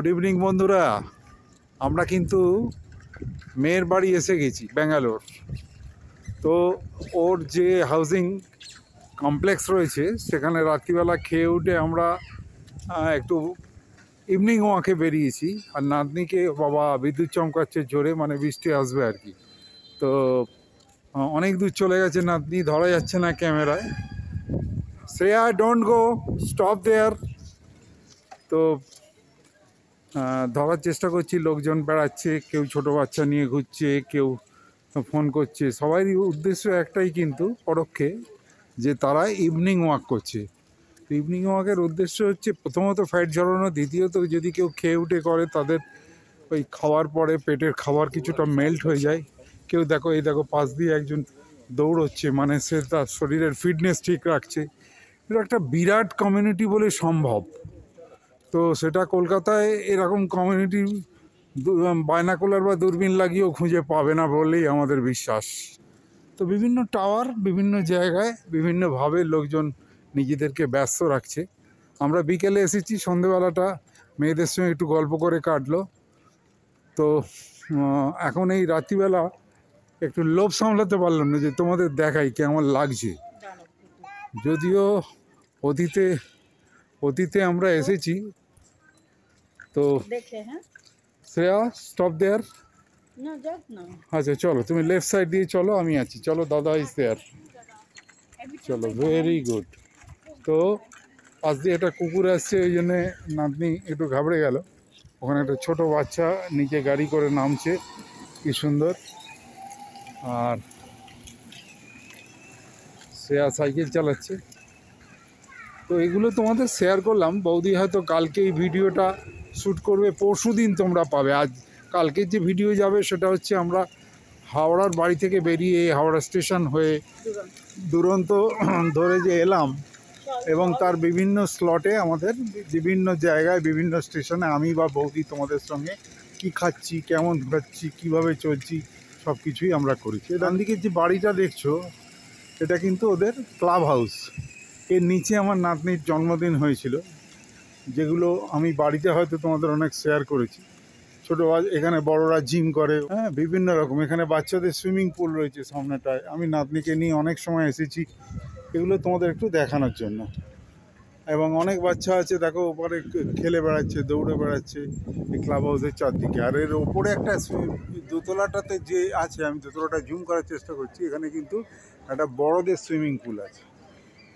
Good evening বন্ধুরা, আমরা কিন্তু মেয়ের বাড়ি এসে গেছি ব্যাঙ্গালোর। তো ওর যে হাউজিং কমপ্লেক্স রয়েছে সেখানে রাত্রিবেলা খেয়ে উঠে আমরা একটু ইভিনিং ওয়াকে বেরিয়েছি। আর নাতনিকে বাবা বিদ্যুৎ চমকাচ্ছে জোরে, মানে বৃষ্টি আসবে আর কি। তো অনেক দূর চলে গেছে নাতনি, ধরা যাচ্ছে না ক্যামেরায়। শ্রেয়া ডোন্ট গো, স্টপ দেয়ার। তো ধরার চেষ্টা করছি, লোকজন বেড়াচ্ছে, কেউ ছোট বাচ্চা নিয়ে ঘুরছে, কেউ ফোন করছে। সবারই উদ্দেশ্য একটাই কিন্তু পরোক্ষে, যে তারা ইভিনিং ওয়াক করছে। ইভিনিং ওয়াকের উদ্দেশ্য হচ্ছে প্রথমত ফ্যাট ঝরানো, দ্বিতীয়ত যদি কেউ খেয়ে উঠে করে তাদের ওই খাওয়ার পরে পেটের খাবার কিছুটা মেল্ট হয়ে যায়। কেউ দেখো, এই দেখো পাশ দিয়ে একজন দৌড়চ্ছে, মানে সে তার শরীরের ফিটনেস ঠিক রাখছে। এটা একটা বিরাট কমিউনিটি বলে সম্ভব। তো সেটা কলকাতায় এরকম কমিউনিটি বাইনাকুলার বা দূরবীন লাগিয়েও খুঁজে পাবে না বললেই আমাদের বিশ্বাস। তো বিভিন্ন টাওয়ার, বিভিন্ন জায়গায় বিভিন্নভাবে লোকজন নিজেদেরকে ব্যস্ত রাখছে। আমরা বিকেলে এসেছি, সন্ধেবেলাটা মেয়েদের সঙ্গে একটু গল্প করে কাটলো। তো এখন এই রাত্রিবেলা একটু লোভ সামলাতে পারলাম না যে তোমাদের দেখাই কেমন লাগছে। যদিও অতীতে আমরা এসেছি। তো শ্রেয়া, স্টপ দেয়ার। আচ্ছা চলো, তুমি লেফট সাইড দিয়ে চলো, আমি আছি। চলো, দাদা ইজ দেয়ার। চলো, ভেরি গুড। তো পাশ দিয়ে একটা কুকুর আসছে, ওই জন্যে নাতনি একটু ঘাবড়ে গেল। ওখানে একটা ছোট বাচ্চা নিচে গাড়ি করে নামছে, কি সুন্দর। আর শ্রেয়া সাইকেল চালাচ্ছে। তো এগুলো তোমাদের শেয়ার করলাম। বৌদি হয়তো কালকে এই ভিডিওটা শ্যুট করবে, পরশু দিন তোমরা পাবে। কালকের যে ভিডিও যাবে সেটা হচ্ছে আমরা হাওড়ার বাড়ি থেকে বেরিয়ে হাওড়া স্টেশন হয়ে দুরন্ত ধরে যে এলাম, এবং তার বিভিন্ন স্লটে আমাদের বিভিন্ন জায়গায় বিভিন্ন স্টেশনে আমি বা বৌদি তোমাদের সঙ্গে কি খাচ্ছি, কেমন খাচ্ছি, কীভাবে চলছি, সব কিছুই আমরা করেছি। ডান দিকে যে বাড়িটা দেখছো, এটা কিন্তু ওদের ক্লাব হাউস। এর নিচে আমার নাতনির জন্মদিন হয়েছিল, যেগুলো আমি বাড়িতে হয়তো তোমাদের অনেক শেয়ার করেছি। ছোটো এখানে বড়রা জিম করে, হ্যাঁ, বিভিন্ন রকম। এখানে বাচ্চাদের সুইমিং পুল রয়েছে সামনেটায়। আমি নাতনিকে নিয়ে অনেক সময় এসেছি, এগুলো তোমাদের একটু দেখানোর জন্য। এবং অনেক বাচ্চা আছে, দেখো ওপরে খেলে বেড়াচ্ছে, দৌড়ে বেড়াচ্ছে এই ক্লাব হাউসের চারদিকে। আর এর ওপরে একটা দোতলাটাতে যে আছে, আমি দোতলাটা জুম করার চেষ্টা করছি, এখানে কিন্তু একটা বড়দের সুইমিং পুল আছে,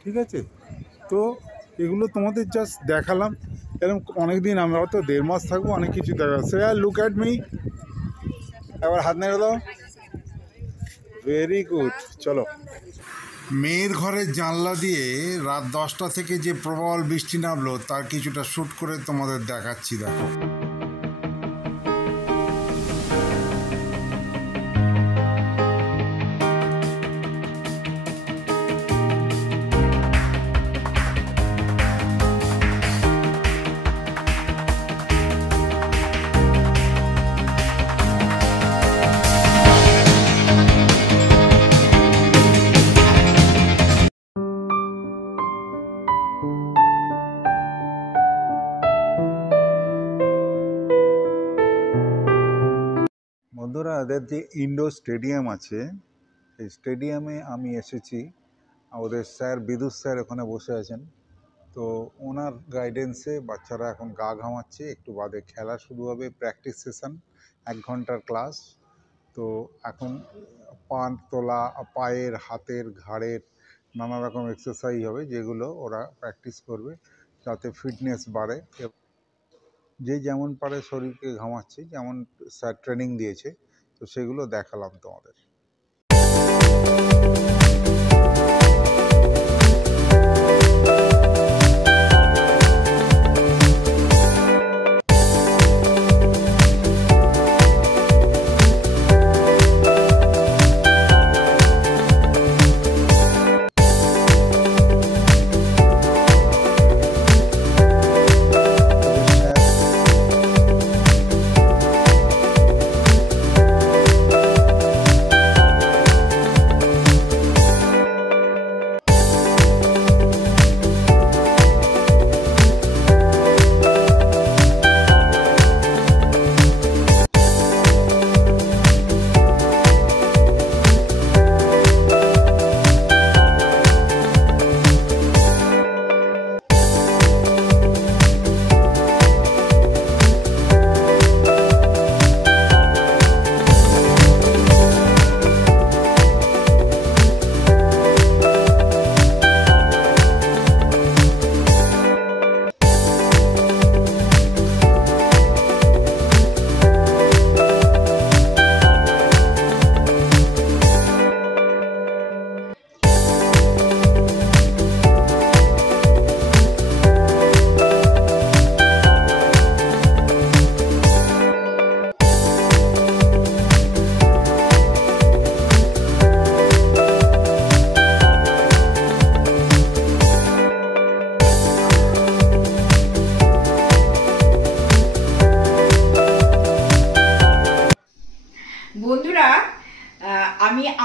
ঠিক আছে। তো এগুলো তোমাদের জাস্ট দেখালাম। এরকম অনেক দিন, আমরা তো 1.5 মাস থাকবো, অনেক কিছু দেখা। শ্রেয়া, লুক অ্যাট মি, এবার হাত নেড়ে দাও। Very good. চলো, মেয়ের ঘরের জানলা দিয়ে রাত 10টা থেকে যে প্রবল বৃষ্টি নামলো তার কিছুটা শ্যুট করে তোমাদের দেখাচ্ছি, দেখো। বন্ধুরা, এদের যে ইন্ডোর স্টেডিয়াম আছে, এই স্টেডিয়ামে আমি এসেছি। ওদের স্যার, বিদ্যুৎ স্যার ওখানে বসে আছেন। তো ওনার গাইডেন্সে বাচ্চারা এখন গা ঘামাচ্ছে, একটু বাদে খেলা শুরু হবে, প্র্যাকটিস সেশন, 1 ঘন্টার ক্লাস। তো এখন পা তোলা, পায়ের, হাতের, ঘাড়ের নানা রকম এক্সারসাইজ হবে, যেগুলো ওরা প্র্যাকটিস করবে যাতে ফিটনেস বাড়ে। যে যেমন পারে শরীরকে ঘামাচ্ছে, যেমন স্যার ট্রেনিং দিয়েছে। তো সেগুলো দেখালাম তোমাদের।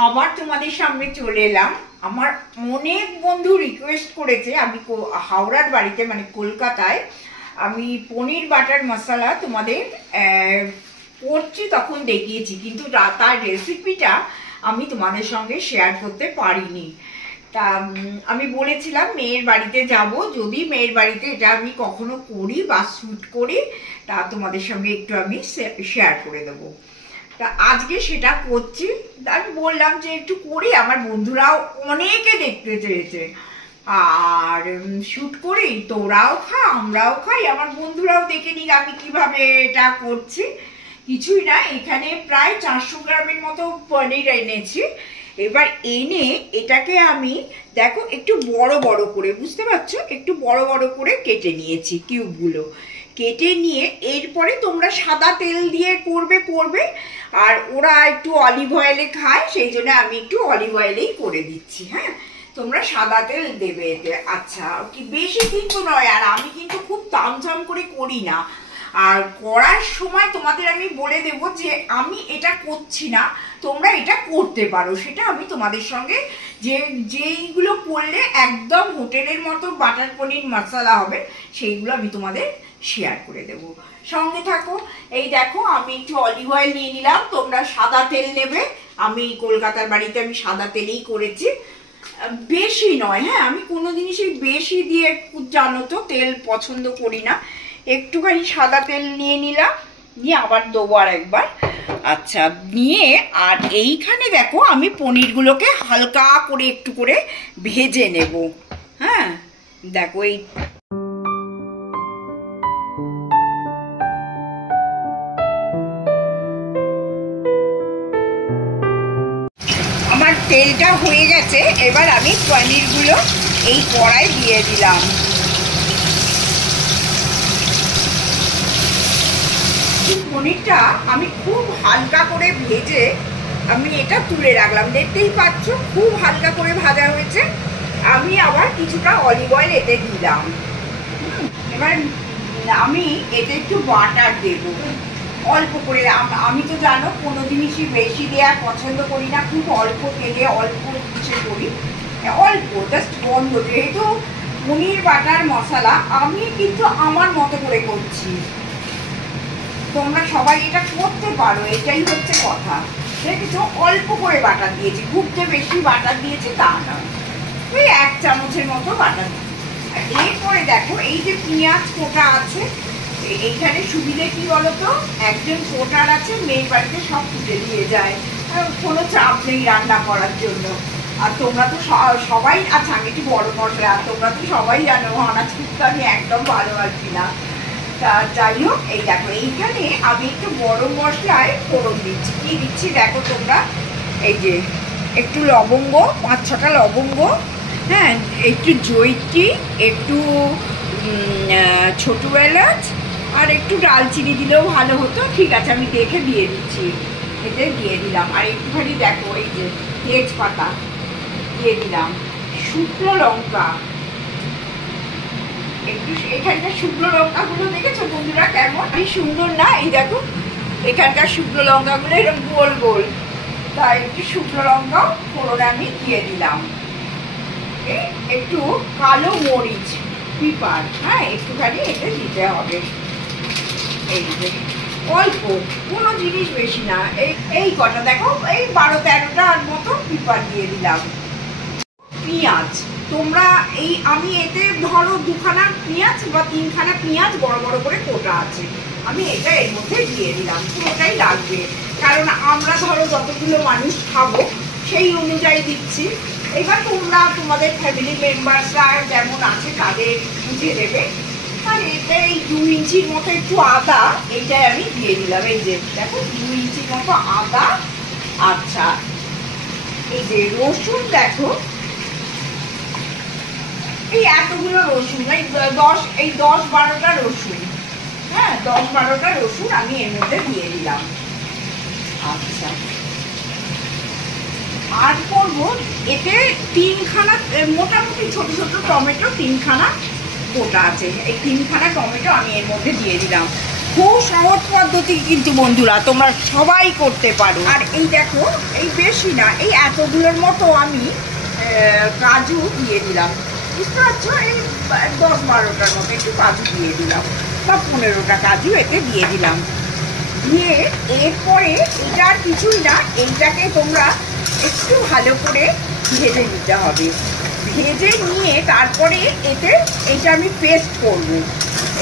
আবার তোমাদের সামনে চলে এলাম। আমার অনেক বন্ধু রিকোয়েস্ট করেছে, আমি হাওড়ার বাড়িতে মানে কলকাতায় আমি পনির বাটার মশলা তোমাদের করছি, তখন দেখিয়েছি, কিন্তু তার রেসিপিটা আমি তোমাদের সঙ্গে শেয়ার করতে পারিনি। তা আমি বলেছিলাম মেয়ের বাড়িতে যাব, যদি মেয়ের বাড়িতে এটা আমি কখনো করি বা শ্যুট করি তা তোমাদের সঙ্গে একটু আমি শেয়ার করে দেবো। তা আজকে সেটা করছি। আমি বললাম যে একটু করি, আমার বন্ধুরাও অনেকে দেখতে চেয়েছে, আর শ্যুট করি, তোরাও খা আমরাও খাই, আমার বন্ধুরাও দেখে নিক আমি কিভাবে এটা করছি। কিছুই না, এখানে প্রায় 400 গ্রামের মতো পনির এনেছি। এবার এনে এটাকে আমি দেখো একটু বড় বড় করে, বুঝতে পারছো, একটু বড় বড় করে কেটে নিয়েছি কিউবগুলো। কেটে নিয়ে এরপরে তোমরা সাদা তেল দিয়ে করবে, আর ওরা একটু অলিভ অয়েলে খায়, সেই জন্য আমি একটু অলিভ অয়েলেই করে দিচ্ছি। হ্যাঁ, তোমরা সাদা তেল দেবে এতে। আচ্ছা, কি বেশি কিন্তু নয়, আর আমি কিন্তু খুব তামঝাম করে করি না। আর করার সময় তোমাদের আমি বলে দেব যে আমি এটা করছি না, তোমরা এটা করতে পারো, সেটা আমি তোমাদের সঙ্গে যেইগুলো করলে একদম হোটেলের মতো বাটার পনির মশলা হবে সেইগুলো আমি তোমাদের শেয়ার করে দেব। সঙ্গে থাকো। এই দেখো আমি একটু অলিভ অয়েল নিয়ে নিলাম, তোমরা সাদা তেল নেবে। আমি কলকাতার বাড়িতে আমি সাদা তেলেই করেছি, বেশি নয়। হ্যাঁ, আমি কোনো জিনিসই বেশি দিয়ে জানো তো তেল পছন্দ করি না, একটুখানি সাদা তেল নিয়ে নিলাম, নিয়ে আবার দেবো আর একবার। আচ্ছা, নিয়ে আর এইখানে দেখো আমি পনিরগুলোকে হালকা করে একটু করে ভেজে নেব। হ্যাঁ, দেখো এই আমার তেলটা হয়ে গেছে। এবার আমি পনিরগুলো এই কড়াই দিয়ে দিলাম। পনিরটা আমি খুব হালকা করে ভেজে আমি এটা তুলে রাখলাম, দেখতেই পাচ্ছ খুব হালকা করে ভাজা হয়েছে। আমি আবার কিছুটা অলিভ অয়েল এতে দিলাম। এবার আমি এতে একটু বাটার দেব অল্প করে। আমি তো জানো কোনো জিনিসই বেশি দেওয়া পছন্দ করি না, খুব অল্প তেলে অল্প কিছু করি, অল্প জাস্ট গন্ধ। যেহেতু পনির বাটার মশলা আমি কিন্তু আমার মতো করে করছি, তোমরা সবাই এটা করতে পারো, এটাই হচ্ছে কথা। দেখেছো, অল্প করে বাটার দিয়েছি, খুব যে বেশি বাটার দিয়েছি তা না, ওই 1 চামচের মতো বাটার দিয়েছি। আর এরপরে দেখো এই যে পেঁয়াজ কোটা আছে, এইখানে সুবিধে কি বলতো, একজন কোটার আছে, মেয়ের বাড়িতে সব কুটে দিয়ে যায়, কোনো চাপ নেই রান্না করার জন্য। আর তোমরা তো সবাই, আচ্ছা আমি একটু বড় মশলা, তোমরা তো সবাই জানো আনাজ কুটতে আমি একদম ভালোবাসি না। তা যাই হোক, এই দেখো এইখানে আমি একটু বড় মশলায় ফোড়ন দিচ্ছি। কি দিচ্ছি দেখো তোমরা, এই যে একটু লবঙ্গ, 5-6টা লবঙ্গ, হ্যাঁ, একটু জয়িত্রী, একটু ছোট এলাচ, আর একটু ডালচিনি দিলেও ভালো হতো। ঠিক আছে, আমি দেখে দিয়ে দিচ্ছি, এতে দিয়ে দিলাম। আর একটুখানি দেখো এই যে তেজপাতা দিয়ে দিলাম, শুকনো লঙ্কা একটু। এখানকার শুকনো লঙ্কাগুলো দেখেছো বন্ধুরা কেমন সুন্দর না? এই দেখো এখানকার শুকনো লঙ্কাগুলো এরকম গোল গোল, তাই একটু শুকনো লঙ্কা ফোড়নে আমি দিয়ে দিলাম। একটু কালো মরিচ পিপার, হ্যাঁ, একটুখানি এটা দিতে হবে। এই যে অল্প, কোনো জিনিস বেশি না, এই কটা দেখো, এই 12-13টার মতো পিপার দিয়ে দিলাম। পেঁয়াজ তোমরা এই, আমি এতে ধরো 2খানা পেঁয়াজ বা 3খানা পেঁয়াজ বড় বড় করে কোটা আছে, আমি এটা এর মধ্যে দিয়ে দিলাম। পুরোটাই লাগবে, কারণ আমরা ধরো যতগুলো মানুষ খাবো সেই অনুযায়ী দিচ্ছি। এবার তোমরা তোমাদের ফ্যামিলি মেম্বারসরা যেমন আছে তাদের বুঝে দেবে। আর এটা এই 2 ইঞ্চির মতো একটু আদা, এইটাই আমি দিয়ে দিলাম। এই যে দেখো 2 ইঞ্চির মতো আদা। আচ্ছা, এই যে রসুন দেখো, এই এতগুলো রসুন, এই 10-12টা রসুন, হ্যাঁ 10-12টা রসুন আমি এর মধ্যে দিয়ে দিলাম। আচ্ছা, আর করবো এতে 3খানা মোটামুটি ছোট ছোট টমেটো, 3খানা গোটা আছে, এই 3খানা টমেটো আমি এর মধ্যে দিয়ে দিলাম। খুব সহজ পদ্ধতি কিন্তু বন্ধুরা, তোমরা সবাই করতে পারো। আর এই দেখো, এই বেশি না, এই এতগুলোর মতো আমি কাজু দিয়ে দিলাম, বুঝতে পারছো? এই 10-12টার মতো একটু কাজু দিয়ে দিলাম, বা 15টা কাজু এতে দিয়ে দিলাম। দিয়ে এরপরে এটা আর কিছুই না, এইটাকে তোমরা একটু ভালো করে ভেজে নিতে হবে। ভেজে নিয়ে তারপরে এতে এইটা আমি পেস্ট করব।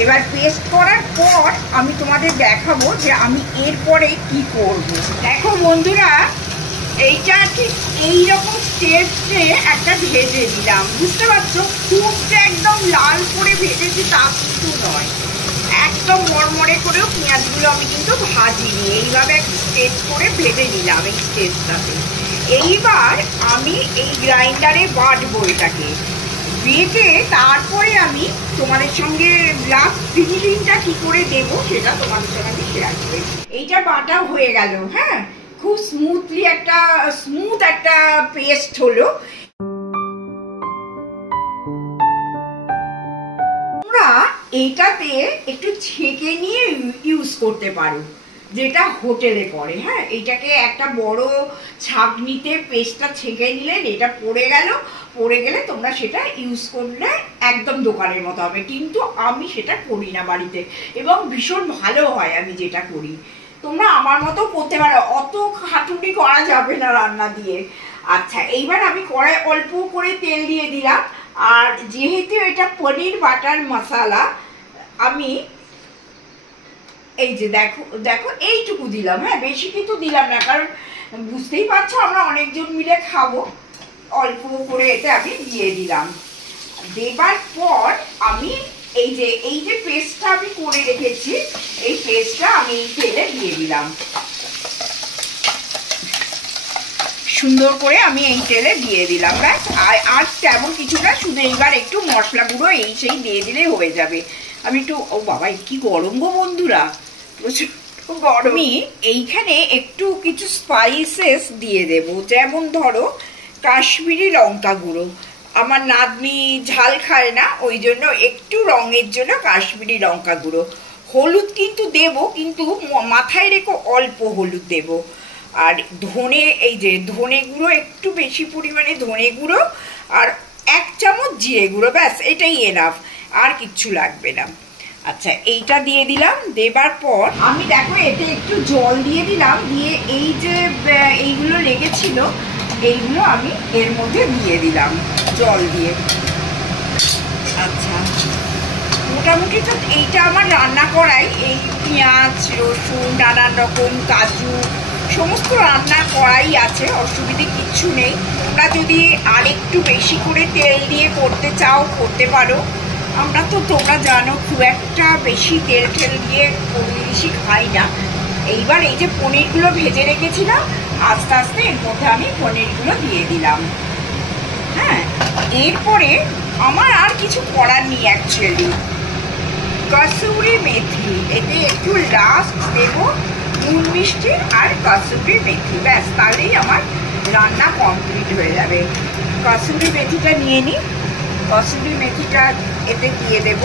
এবার পেস্ট করার পর আমি তোমাদের দেখাবো যে আমি এরপরে কি করব। দেখো বন্ধুরা, এইটা ঠিক এইরকম স্টেজে একটা ভেজে দিলাম, বুঝতে পারছো? খুব যে একদম লাল করে ভেজেছি তা কিন্তু নয়, একদম মরমরে করেও পেঁয়াজগুলো আমি কিন্তু ভাজিনি, এইভাবে একটা স্টেজ করে ভেজে নিলাম এই স্টেজটাতে। এইবার আমি এই গ্রাইন্ডারে বাটবো, এটাকে বেটে তারপরে আমি তোমাদের সঙ্গে লাস্ট ফিনিশিংটা কি করে দেবো সেটা তোমাদের সঙ্গে আমি শেয়ার করি। এইটা বাটা হয়ে গেল, হ্যাঁ, খুব স্মুথ একটা পেস্ট হলো। তোমরা এইটাতে একটু ছেঁকে নিয়ে ইউজ করতে পারো, যেটা হোটেলে করে। হ্যাঁ, এইটাকে একটা বড় ছাঁকনিতে পেস্টটা ছেঁকে নিলেন, এটা পড়ে গেলে তোমরা সেটা ইউজ করলে একদম দোকানের মতো হবে, কিন্তু আমি সেটা করি না বাড়িতে, এবং ভীষণ ভালো হয় আমি যেটা করি। তোমরা আমার মতো করতে পারো, অত খাটুনি করা যাবে না রান্না দিয়ে। আচ্ছা, এইবার আমি কড়াই অল্প করে তেল দিয়ে দিলাম, আর যেহেতু এটা পনির বাটার মশলা, আমি এই যে দেখো এইটুকু দিলাম, হ্যাঁ, বেশি কিন্তু দিলাম না, কারণ বুঝতেই পারছো আমরা অনেকজন মিলে খাবো। অল্প করে এটা আমি দিয়ে দিলাম। দেবার পর আমি এই যে পেস্টটা আমি করে রেখেছি, এই পেস্টটা আমি এই তেলে দিয়ে দিলাম, সুন্দর করে আমি এই তেলে দিয়ে দিলাম। ব্যাস, আর তেমন কিছু না, শুধু এইবার একটু মশলা গুঁড়ো এই সেই দিয়ে দিলেই হয়ে যাবে। আমি একটু, ও বাবা কি গরম গো বন্ধুরা, প্রচুর গরম। আমি এইখানে একটু কিছু স্পাইসেস দিয়ে দেব, যেমন ধরো কাশ্মীরি লঙ্কা গুঁড়ো। আমার নাতনি ঝাল খায় না, ওই জন্য একটু রঙের জন্য কাশ্মীরি লঙ্কা গুঁড়ো। হলুদ কিন্তু দেব, কিন্তু মাথায় রেখো অল্প হলুদ দেব। আর ধনে, এই যে ধনে গুঁড়ো, একটু বেশি পরিমাণে ধনে গুঁড়ো, আর 1 চামচ জিরে গুঁড়ো, ব্যাস এটাই এনাফ, আর কিচ্ছু লাগবে না। আচ্ছা, এইটা দিয়ে দিলাম। দেবার পর আমি দেখো এতে একটু জল দিয়ে দিলাম, দিয়ে এই যে এইগুলো লেগেছিল এইগুলো আমি এর মধ্যে দিয়ে দিলাম জল দিয়ে। আচ্ছা, মোটামুটি তো এইটা আমার রান্না করাই, এই পেঁয়াজ রসুন নানান রকম কাজু সমস্ত রান্না করাই আছে, অসুবিধে কিচ্ছু নেই। তোমরা যদি আরেকটু বেশি করে তেল দিয়ে করতে চাও করতে পারো। আমরা তো তোমরা জানো খুব একটা বেশি তেল দিয়ে বেশি খাই না। এইবার এই যে পনিরগুলো ভেজে রেখেছিলাম, আস্তে আস্তে এর মধ্যে আমি পনিরগুলো দিয়ে দিলাম। হ্যাঁ, এরপরে আমার আর কিছু করার নেই অ্যাকচুয়ালি। কসুরি মেথি এতে একটু লাস্ট দেবো, নুন মিষ্টি আর কসুরি মেথি, ব্যাস তাহলেই আমার রান্না কমপ্লিট হয়ে যাবে। কসুরি মেথিটা নিয়ে নিই, কসুরি মেথিটা এতে দিয়ে দেব।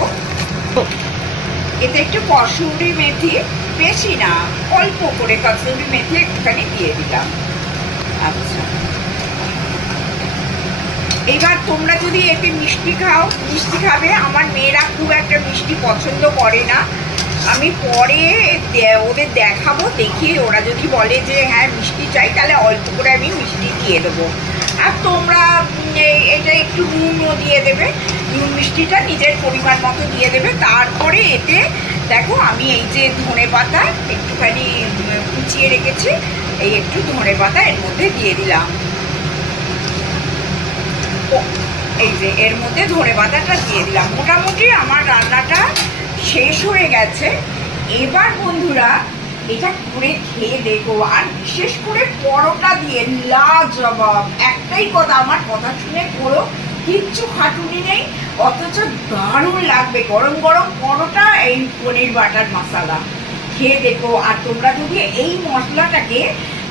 এতে একটু কসুরি মেথি, বেশি না অল্প করে কসুরি মেথি একটুখানি দিয়ে দিলাম। আচ্ছা, এবার তোমরা যদি এতে মিষ্টি খাও, মিষ্টি খাবে। আমার মেয়েরা খুব একটা মিষ্টি পছন্দ করে না, আমি পরে ওদের দেখাবো, দেখিয়ে ওরা যদি বলে যে হ্যাঁ মিষ্টি চাই, তাহলে অল্প করে আমি মিষ্টি দিয়ে দেবো। আর তোমরা এটা একটু নুনও দিয়ে দেবে, নুন মিষ্টিটা নিজের পরিমাণ মতো দিয়ে দেবে। তারপরে এতে দেখো আমি এই যে ধনে পাতা একটুখানি কুচিয়ে রেখেছি, এই একটু ধনে পাতা এর মধ্যে দিয়ে দিলাম। এই যে এর মধ্যে ধনে পাতাটা দিয়ে দিলাম। মোটামুটি আমার রান্নাটা শেষ হয়ে গেছে। এবার বন্ধুরা এটা করে খেয়ে দেখো, আর বিশেষ করে পরোটা দিয়ে লাজবাব। একটাই কথা, আমার কথা শুনে করো, কিচ্ছু খাটুনি নেই, অথচ দারুণ লাগবে গরম গরম পরোটা এই পনির বাটার মশলা। খেয়ে দেখো। আর তোমরা যদি এই মশলাটাকে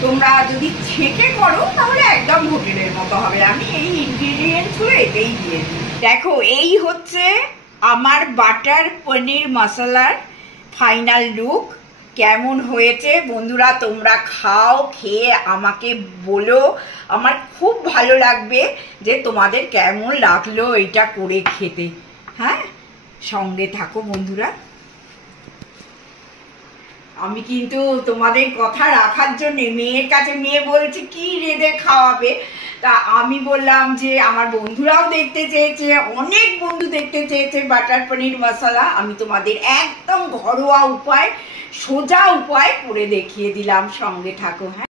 তোমরা যদি ছেঁকে করো তাহলে একদম হোটেলের মতো হবে। আমি এই ইনগ্রিডিয়েন্টসগুলো এতেই দিয়ে দিই। দেখো, এই হচ্ছে আমার বাটার পনির মশলার ফাইনাল লুক কেমন হয়েছে বন্ধুরা তোমরা খাও, খেয়ে আমাকে বলো। আমার খুব ভালো লাগবে যে তোমাদের কেমন লাগলো এটা করে খেতে। হ্যাঁ, সঙ্গে থাকো বন্ধুরা। আমি কিন্তু তোমাদের কথা রাখার জন্য মেয়ের কাছে, মেয়ে বলছে কি রেঁধে খাওয়াবে, তা আমি বললাম যে আমার বন্ধুরাও দেখতে চেয়েছে, অনেক বন্ধু দেখতে চেয়েছে বাটার পনির মশলা। আমি তোমাদের একদম ঘরোয়া উপায়, সোজা উপায় করে দেখিয়ে দিলাম। সঙ্গে থাকো। হ্যাঁ।